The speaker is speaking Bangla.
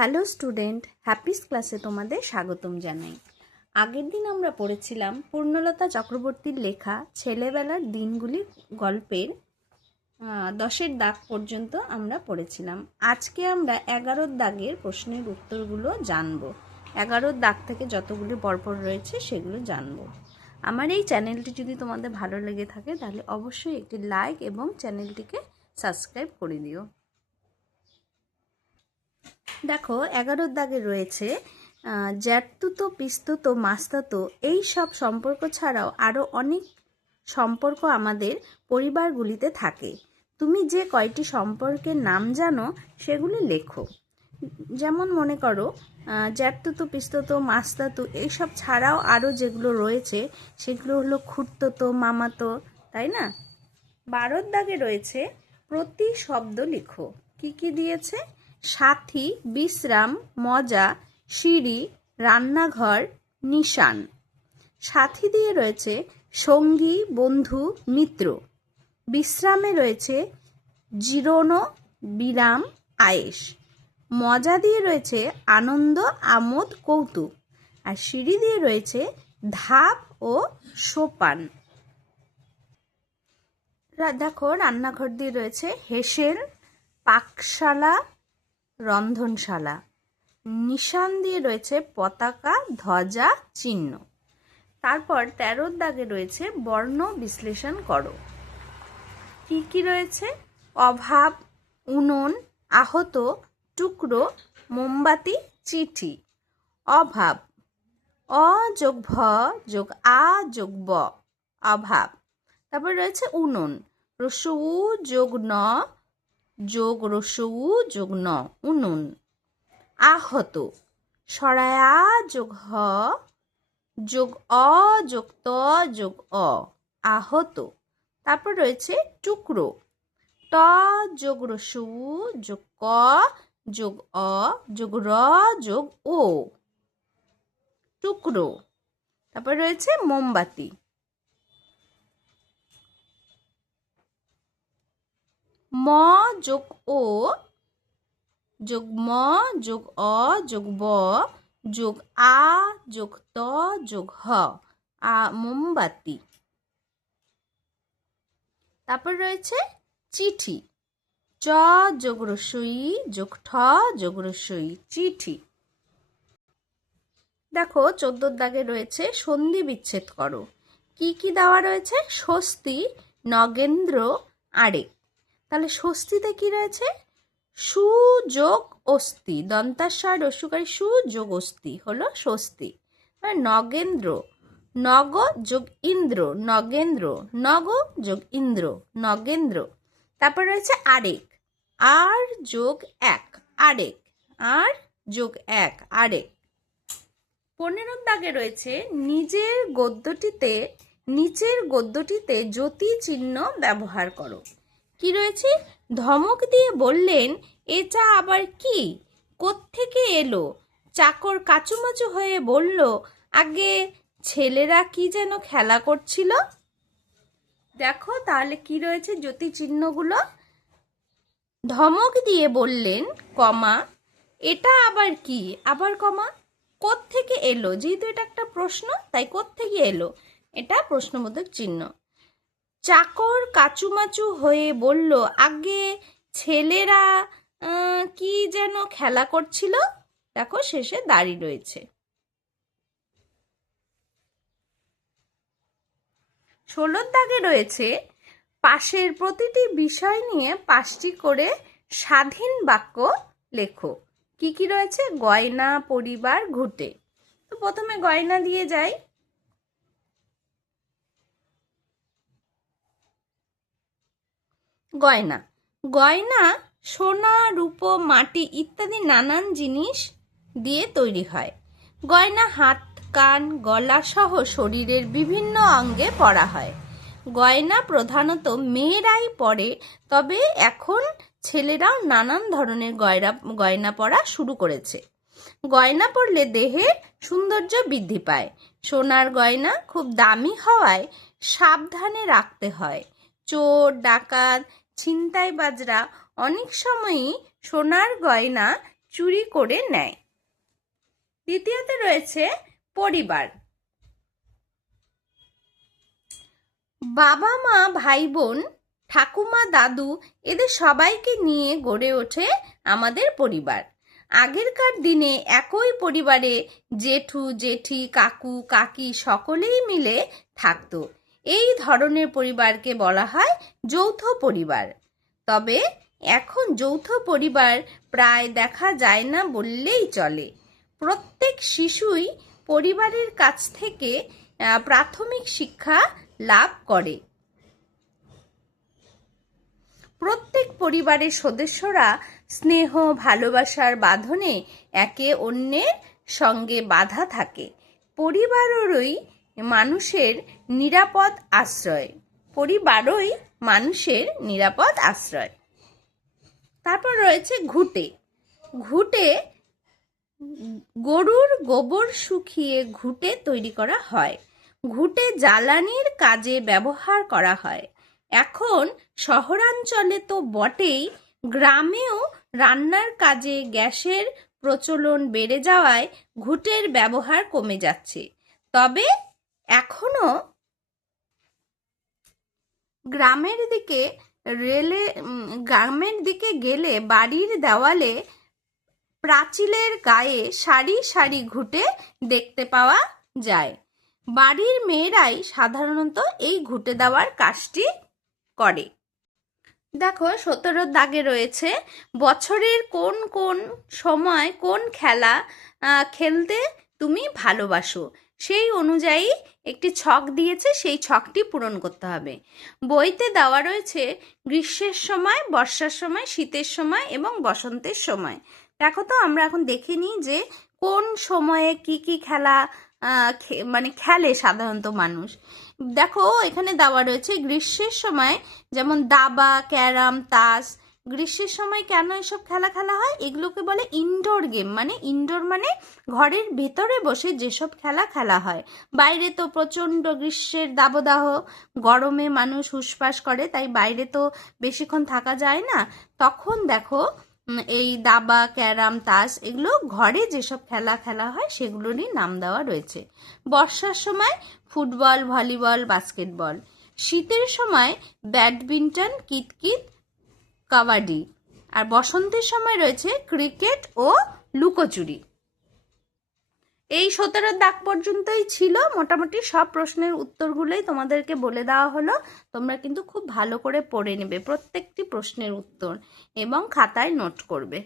হ্যালো স্টুডেন্ট, হ্যাপিস ক্লাসে তোমাদের স্বাগতম জানাই। আগের দিন আমরা পড়েছিলাম পূর্ণলতা চক্রবর্তীর লেখা ছেলেবেলার দিনগুলি গল্পের 10-এর দাগ পর্যন্ত আমরা পড়েছিলাম। আজকে আমরা 11-র দাগের প্রশ্নের উত্তরগুলো জানব। 11-র দাগ থেকে যতগুলি পরপর রয়েছে সেগুলো জানব। আমার এই চ্যানেলটি যদি তোমাদের ভালো লেগে থাকে তাহলে অবশ্যই একটি লাইক এবং চ্যানেলটিকে সাবস্ক্রাইব করে দিও। দেখো 11-র দাগে রয়েছে জ্যাঠতুতো, পিস্তুতো, মাস্তাতো এই সব সম্পর্ক ছাড়াও আরও অনেক সম্পর্ক আমাদের পরিবারগুলিতে থাকে। তুমি যে কয়টি সম্পর্কের নাম জানো সেগুলি লেখো। যেমন মনে করো জ্যাঠতুতো, পিস্তুতো, মাস্তাতো এইসব ছাড়াও আরও যেগুলো রয়েছে সেগুলো হলো খুড়তুতো, মামাতো, তাই না? 12-র দাগে রয়েছে প্রতি শব্দ লিখো। কি কি দিয়েছে? সাথী, বিশ্রাম, মজা, সিঁড়ি, রান্নাঘর, নিশান। সাথী দিয়ে রয়েছে সঙ্গী, বন্ধু, মিত্র। বিশ্রামে রয়েছে জিরোনো, বিরাম, আয়েশ। মজা দিয়ে রয়েছে আনন্দ, আমোদ, কৌতুক। আর সিঁড়ি দিয়ে রয়েছে ধাপ ও সোপান। দেখো রান্নাঘর দিয়ে রয়েছে হেসেল, পাকশালা, রন্ধনশালা। নিশান দিয়ে রয়েছে পতাকা, ধ্বজা, চিহ্ন। তারপর 13-র দাগে রয়েছে বর্ণ বিশ্লেষণ করো। কি কি রয়েছে? অভাব, উনুন, আহত, টুকরো, মোমবাতি, চিঠি। অভাব, অ যোগ ভ যোগ আ যোগ ব, অভাব। তারপর রয়েছে উনুন, রস্যু যোগ ন যোগ রস্যু যোগ ন, উনুন। আহত, সরায়া যোগ হ যোগ অ যোগ ত যোগ অ, আহত। তারপর রয়েছে টুকরো, ট যোগ রস্যু যোগ ক যোগ অ যোগ র যোগ ও, টুকরো। তারপর রয়েছে মোমবাতি, ম যোগ ও যোগ ম যোগ অ যোগ ব যোগ আ যোগ ত যোগ হ, মোমবাতি। তারপর রয়েছে চিঠি, চ যোগ রস্যই যোগ ঠ যোগ রস্যই, চিঠি। দেখো 14-র দাগে রয়েছে সন্ধি বিচ্ছেদ করো। কি কি দেওয়া রয়েছে? স্বস্তি, নগেন্দ্র, আরেক। তাহলে স্বস্তিতে কি রয়েছে? সু যোগ অস্তি, দন্তাস্বর রস্যকারী সু যোগ অস্তি হলো স্বস্তি। নগেন্দ্র, নগ যোগ ইন্দ্র, নগেন্দ্র, নগ যোগ ইন্দ্র, নগেন্দ্র। তারপর রয়েছে আরেক, আর যোগ এক, আরেক, আর যোগ এক, আরেক। 15-র দাগে রয়েছে নিচের গদ্যটিতে যতি চিহ্ন ব্যবহার করো। কি রয়েছে? ধমক দিয়ে বললেন, এ চা আবার কি? কোত্থেকে এলো? চাকর কাচুমাচু হয়ে বলল, আগে ছেলেরা কি যেন খেলা করছিল। দেখো তাহলে কি রয়েছে যতি চিহ্নগুলো? ধমক দিয়ে বললেন, কমা, এটা আবার কি? আবার কমা, কোত্থেকে এলো? যেহেতু এটা একটা প্রশ্ন তাই কোত্থেকে এলো, এটা প্রশ্নবোধক চিহ্ন। চাকর কাচুমাচু হয়ে বলল, আগে ছেলেরা কি যেন খেলা করছিল। দেখো শেষে দাড়ি রয়েছে। 16-র দাগে রয়েছে পাশের প্রতিটি বিষয় নিয়ে 5টি করে স্বাধীন বাক্য লেখো। কি কি রয়েছে? গয়না, পরিবার, ঘুঁটে। তো প্রথমে গয়না দিয়ে যাই। গয়না, গয়না সোনা, রূপো, মাটি ইত্যাদি নানান জিনিস দিয়ে তৈরি হয়। গয়না হাত, কান, গলা সহ শরীরের বিভিন্ন অঙ্গে পরা হয়। গয়না প্রধানত মেয়েরাই পরে, তবে এখন ছেলেরাও নানান ধরনের গয়না পরা শুরু করেছে। গয়না পরলে দেহের সৌন্দর্য বৃদ্ধি পায়। সোনার গয়না খুব দামি হওয়ায় সাবধানে রাখতে হয়। চোর, ডাকাত, ছিনতাইবাজরা অনেক সময়ই সোনার গয়না চুরি করে নেয়। দ্বিতীয়তে রয়েছে পরিবার। বাবা মা ভাই বোন ঠাকুমা দাদু এদের সবাইকে নিয়ে গড়ে ওঠে আমাদের পরিবার। আগেরকার দিনে একই পরিবারে জেঠু জেঠি কাকু কাকি সকলেই মিলে থাকতো। এই ধরনের পরিবারকে বলা হয় যৌথ পরিবার। তবে এখন যৌথ পরিবার প্রায় দেখা যায় না বললেই চলে। প্রত্যেক শিশুই পরিবারের কাছ থেকে প্রাথমিক শিক্ষা লাভ করে। প্রত্যেক পরিবারের সদস্যরা স্নেহ ভালোবাসার বাঁধনে একে অন্যের সঙ্গে বাঁধা থাকে। পরিবারই মানুষের নিরাপদ আশ্রয়। পরিবারই মানুষের নিরাপদ আশ্রয়। তারপর রয়েছে ঘুঁটে। ঘুঁটে গরুর গোবর শুকিয়ে ঘুঁটে তৈরি করা হয়। ঘুঁটে জ্বালানির কাজে ব্যবহার করা হয়। এখন শহরাঞ্চলে তো বটেই, গ্রামেও রান্নার কাজে গ্যাসের প্রচলন বেড়ে যাওয়ায় ঘুঁটের ব্যবহার কমে যাচ্ছে। তবে এখনো গ্রামের দিকে গেলে বাড়ির দেওয়ালে প্রাচীলের গায়ে সারি সারি ঘুঁটে দেখতে পাওয়া যায়। বাড়ির মেয়েরাই সাধারণত এই ঘুঁটে দেওয়ার কাজটি করে। দেখো 17 দাগে রয়েছে বছরের কোন কোন সময় কোন খেলা খেলতে তুমি ভালোবাসো। সেই অনুযায়ী একটি ছক দিয়েছে, সেই ছকটি পূরণ করতে হবে। বইতে দেওয়া রয়েছে গ্রীষ্মের সময়, বর্ষার সময়, শীতের সময় এবং বসন্তের সময়। দেখো তো আমরা এখন দেখে নিই যে কোন সময়ে কি কি খেলা খেলে সাধারণত মানুষ। দেখো এখানে দেওয়া রয়েছে গ্রীষ্মের সময় যেমন দাবা, ক্যারাম, তাস। গ্রীষ্মের সময় কেন এসব খেলা খেলা হয়? এগুলোকে বলে ইনডোর গেম। ইনডোর মানে ঘরের ভেতরে বসে যেসব খেলা খেলা হয়। বাইরে তো প্রচণ্ড গ্রীষ্মের দাবদাহ, গরমে মানুষ হুসফাস করে, তাই বাইরে তো বেশিক্ষণ থাকা যায় না। তখন দেখো এই দাবা, ক্যারাম, তাস এগুলো ঘরে যেসব খেলা খেলা হয় সেগুলোরই নাম দেওয়া রয়েছে। বর্ষার সময় ফুটবল, ভলিবল, বাস্কেটবল। শীতের সময় ব্যাডমিন্টন, কিতকিত, কাবাডি। আর বসন্তের সময় রয়েছে ক্রিকেট ও লুকোচুরি। এই 17 দাগ পর্যন্তই ছিল। মোটামুটি সব প্রশ্নের উত্তরগুলোই তোমাদেরকে বলে দেওয়া হলো। তোমরা কিন্তু খুব ভালো করে পড়ে নেবে প্রত্যেকটি প্রশ্নের উত্তর এবং খাতায় নোট করবে।